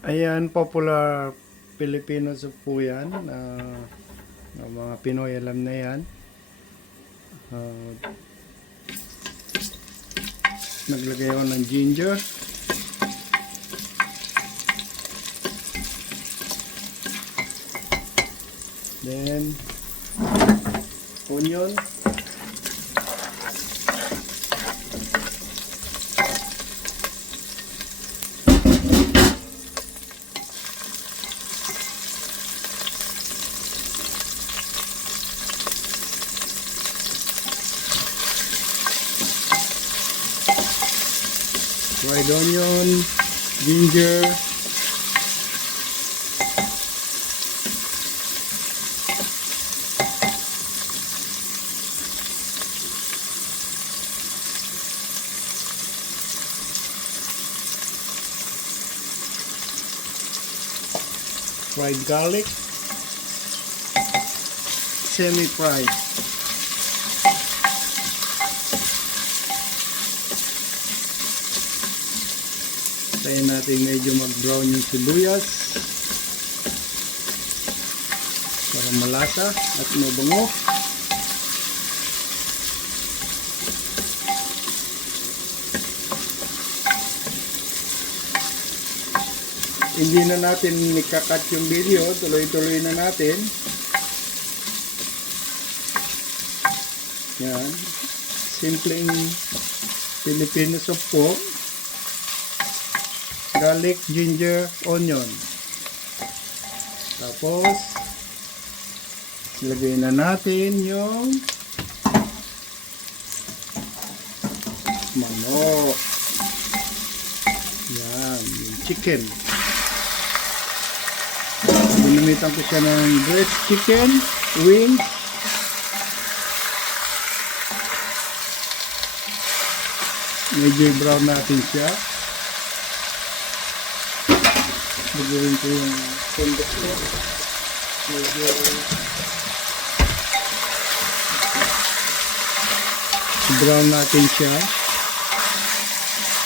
Ayan, popular Filipino soup po yan. Ang mga Pinoy alam na yan. Ah, Naglagay ako ng ginger. Then, onion. Fried onion, ginger, fried garlic, semi-fried. Tayo natin medyo mag-brown yung sibuyas para malasa at mabango. Hindi na natin ikakat yung video, tuloy-tuloy na natin. Yan, simpleng Filipino soup po. Garlic, ginger, onion. Tapos ilagay na natin yung manok. Yan, yung chicken. Ginamitan ko siya ng breast chicken, wings. Medyo brown natin siya. Gagawin ko yung sundok ko. Medyo brown natin siya.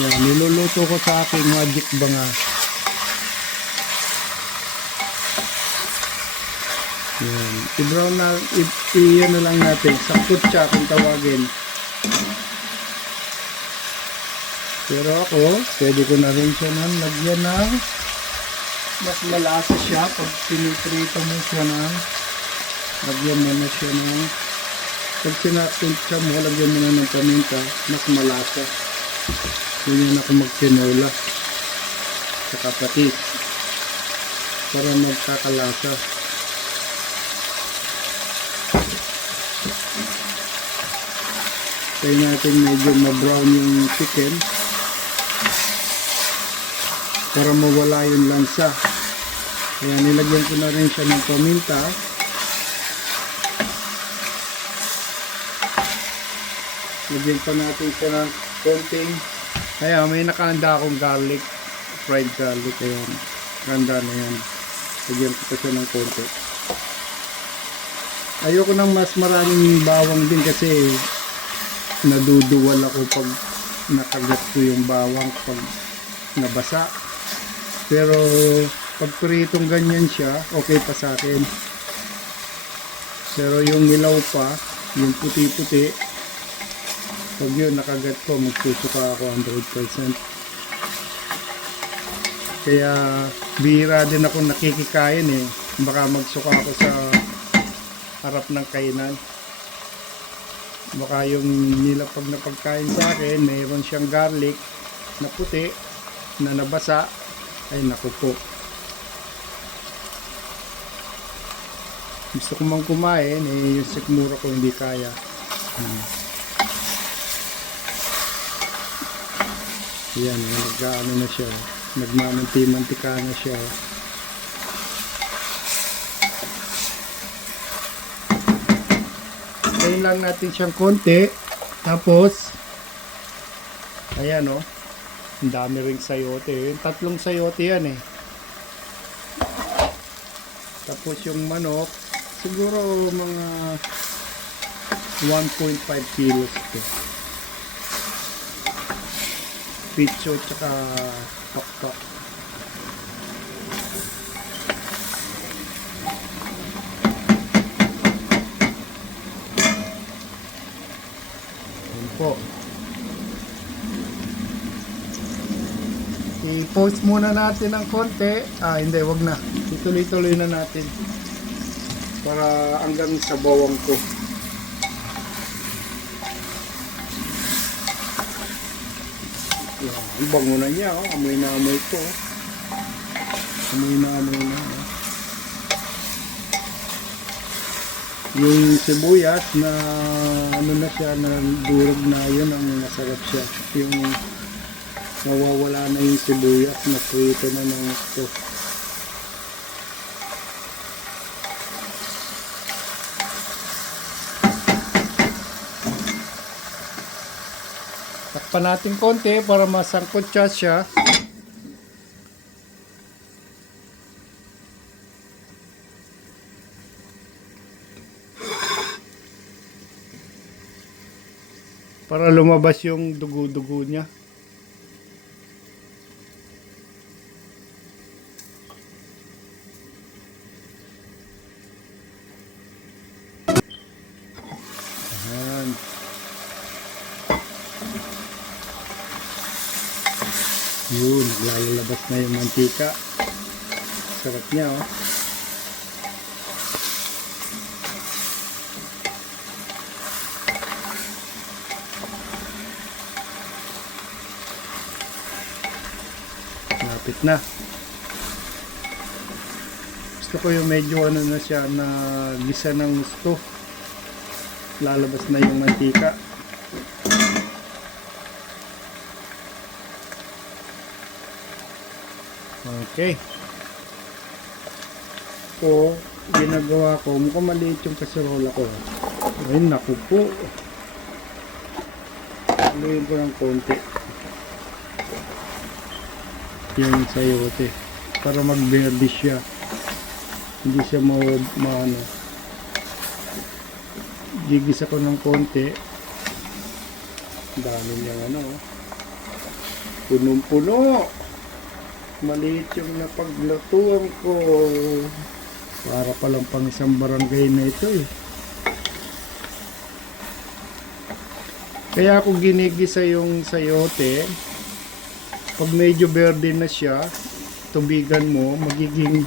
Yan, niluluto ko sa aking magic banga. Yan, i-brown na, i-yan na lang natin. Sa kutsa kung tawagin. Pero ako, pwede ko na rin siya nang lagyan ng mas malasa siya pag piniprito mo siya ng lagyan mo na siya ng pag sinakintsa mo, lagyan mo na ng paminta, mas malasa. Ganyan ako magtinola sa kapatis para magkakalasa. Kaya natin medyo ma-brown yung chicken para mawala yung lansa. Kaya nilagyan ko na rin siya ng paminta. Lagyan pa natin siya ng konting. Kaya may nakahanda akong garlic, fried garlic. Ayan, handa na yan. Lagyan ko pa siya ng konti. Ayoko ng mas maraming bawang din kasi naduduwal ako pag nakagat ko yung bawang pag nabasa. Pero pag pritong ganyan siya, okay pa sa akin. Pero yung nilaw pa, yung puti-puti, pag yun nakagat ko, magsusuka ako 100%. Kaya bihira din ako nakikikain eh. Baka magsuka ako sa harap ng kainan. Baka yung nilapag na pagkain sa akin, mayroon siyang garlic na puti, na nabasa. Ay naku po. Gusto ko mang kumain, eh yung sikmura ko hindi kaya. Yan, nag-ano na siya. Nagmamanti-mantika na siya. Tayin lang natin siyang konti. Tapos, ayan o. Ang dami ring sayote. Yung tatlong sayote yan eh. Tapos yung manok, siguro mga 1.5 kilos ito. Pitso tsaka pakpak. I-toast muna natin ng konti. Hindi, wag na. Ituloy-tuloy na natin. Para hanggang sa bawang ko. Yan, ang bango na niya. Oh. Amoy na amoy ko. Amoy na amoy na. Oh. Yung sibuyas na ano na siya, na durog na, yun ang masarap siya. Yung nawawala na yung sibuyas, na prito na ng ito. Takpan natin konti para masangkot siya. Para lumabas yung dugo-dugo niya. Ayan. Yun, lalabas na yung mantika. Sarap niya, oh. Lapit na. Gusto ko yung medyo ano na siya, na gisa ng gusto. Lalabas na yung mantika. Okay. So, ginagawa ko, mukhang maliit yung kaserola ko. Ay, naku po. Haluin ko ng konti. Yung sayote. Para mag-verde siya. Hindi siya maano. Gigisa ko ng konti. Dami niyang ano. Punong-puno. Maliit yung napaglutuan ko. Para palang pang isang barangay na ito eh. Kaya ako ginigisa yung sayote. Pag medyo verde na siya, tubigan mo, magiging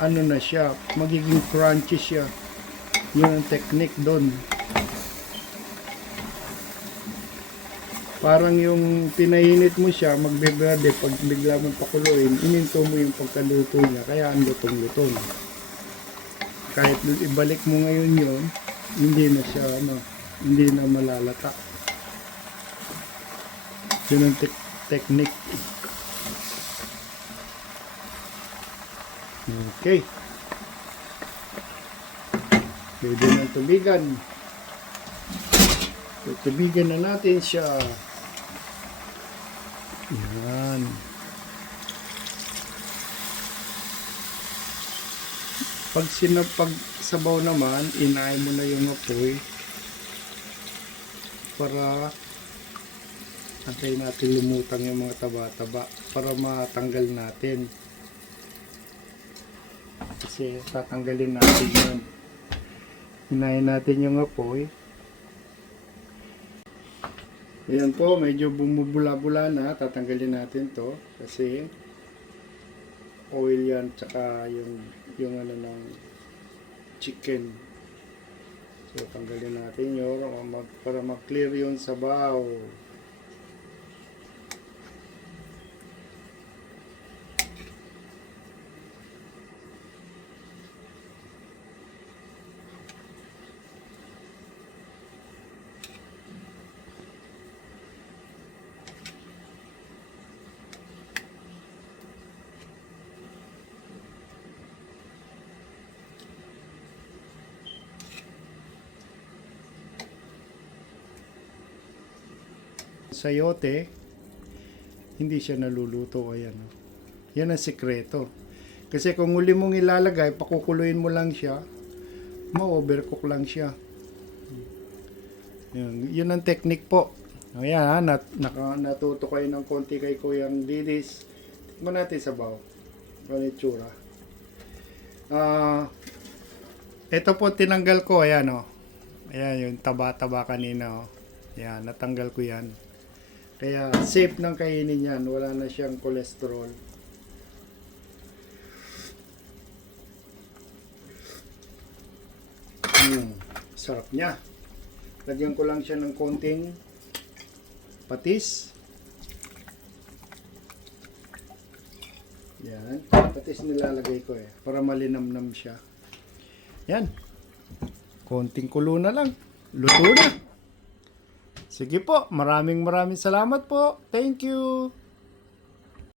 ano na siya, magiging crunchy siya. Yun ang technique doon. Parang yung pinainit mo siya, magbe-verde, pag bigla mo pakuluin, ininto mo yung pagkaluto niya, kaya ang lutong-lutong. Kahit ibalik mo ngayon yun, hindi na siya, hindi na malalata. Yun ang technique. Okay. Pwede na tubigan. Tubigan na natin siya. Yan. Pag sabaw naman, inaay mo na yung apoy para antayin natin lumutang yung mga taba-taba para matanggal natin. Kasi tatanggalin natin yun. Inayin natin yung apoy. Ayan po, medyo bumubula-bula na. Tatanggalin natin to kasi oil yan, tsaka yung ano ng chicken. So tanggalin natin yun para mag-clear yung sabaw. Sayote, hindi siya naluluto. Ayan. Yan ang sikreto. Kasi kung uli mong ilalagay, pakukuluin mo lang siya, ma-overcook lang siya. Yun ang technique po. Ayan, natuto kayo ng konti kay Kuyang Didis. Tignan natin sabaw. Ganitsura. Ito po tinanggal ko. Ayan o. Ayan yung taba-taba kanina o. Ayan, natanggal ko yan. Kaya safe nang kainin yan. Wala na siyang cholesterol. Sarap niya. Lagyan ko lang siya ng konting patis. Yan. Patis nilalagay ko para malinamnam siya. Yan. Konting kulo na lang. Luto na. Sige po. Maraming salamat po. Thank you.